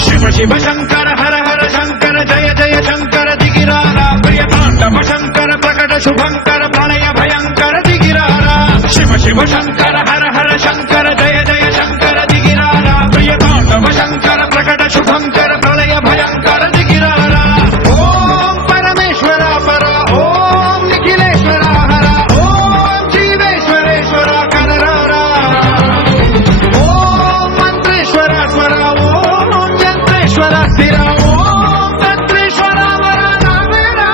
శివ శివ శంకర హర హర శంకర జయ జయ శంకర దిగిరారా ప్రియ తాండవ శంకర ప్రకట శుభంకర ప్రళయ భయంకర దిగిరారా శివ శివ శంకర హర హర శంకర జయ జయ శంకర దిగిరారా ప్రియ తాండవ శంకర ప్రకట శుభంకర ప్రళయ భయంకర దిగిరారా ఓం పరమేశ్వర పర ఓం నిఖిలేశ్వర హర ఓం జీవేశ్వరేశ్వర కనరారా ఓం మంత్రేశ్వర స్వర ఓం యంత్రేశ్వర స్థిర ఓం తంత్రేశ్వర వర నామేరా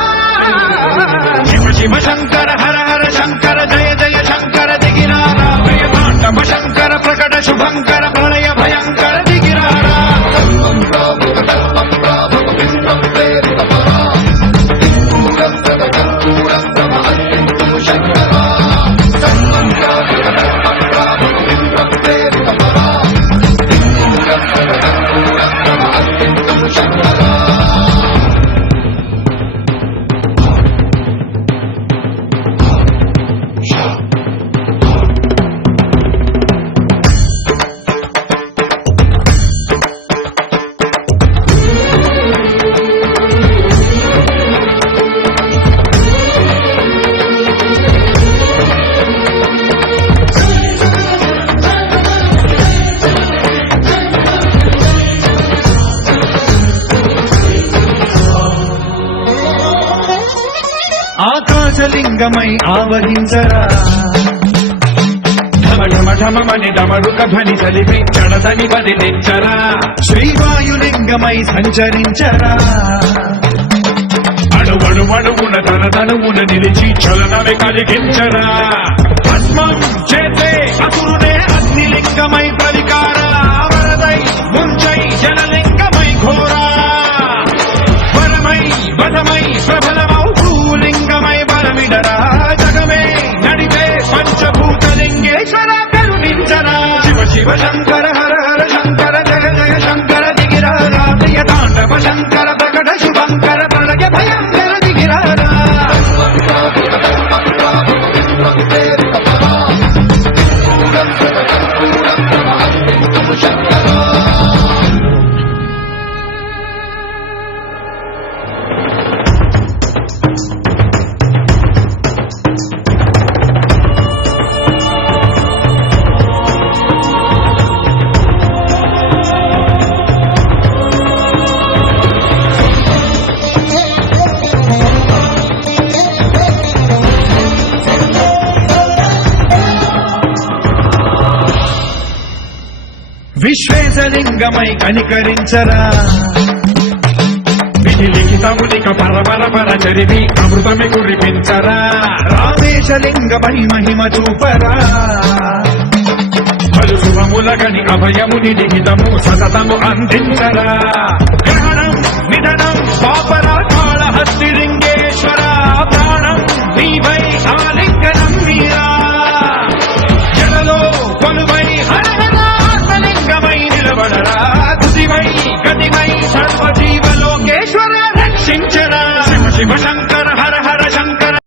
శివ శివ శంకర హర హర శంకర జయ జయ శంకర దిగిరారా ప్రియ తాండవ శంకర ప్రకట శుభంకర ప్రళయ భయంకర దిగిరారా ఆకాశలింగమై ఆవహించరా ఢమ ఢమ ఢమమని డమరుక ధ్వని చలిపి చడదని బదిలించరా శ్రీవాయులింగమై సంచరించరా అణువణువున తన తనువున నిలిచి చలనమే కలిగించరా భస్మం చేసే అసురునే అగ్నిలింగమై ప్రవికారా వరదై ముంచై జలలింగమై ఘోరా వరమై వదమై ప్రబలమౌ భూలింగమై బలమిడరా జగమే నడిపే పంచభూతలింగేశ్వర కరుణించరా శివ శివ శంకర హర హర శంకర జయ జయ శంకర దిగిరారా ప్రియ తాండవ శంకర ప్రకట శుభంకర ప్రళయ భయంకర దిగిరారా విశ్వేశలింగమై కనికరించరా విధి లిఖితమునిక పరపర పర చరివి అమృతమి కురిపించరా రామేశలింగమై మహిమ చూపరా పలు శుభములగని అభయముని లిఖితము సతతము అందించరా గ్రహణం నిధనం పాపరా కాళహస్తి లింగేశ్వర ప్రాణం నీవై ఆలింగనం మీరా జలలో కొలువై హర లింగమై నిలబడరా తుదివై గతివై సర్వజీవలోకేశ్వర రక్షించరా శివ శివ శంకర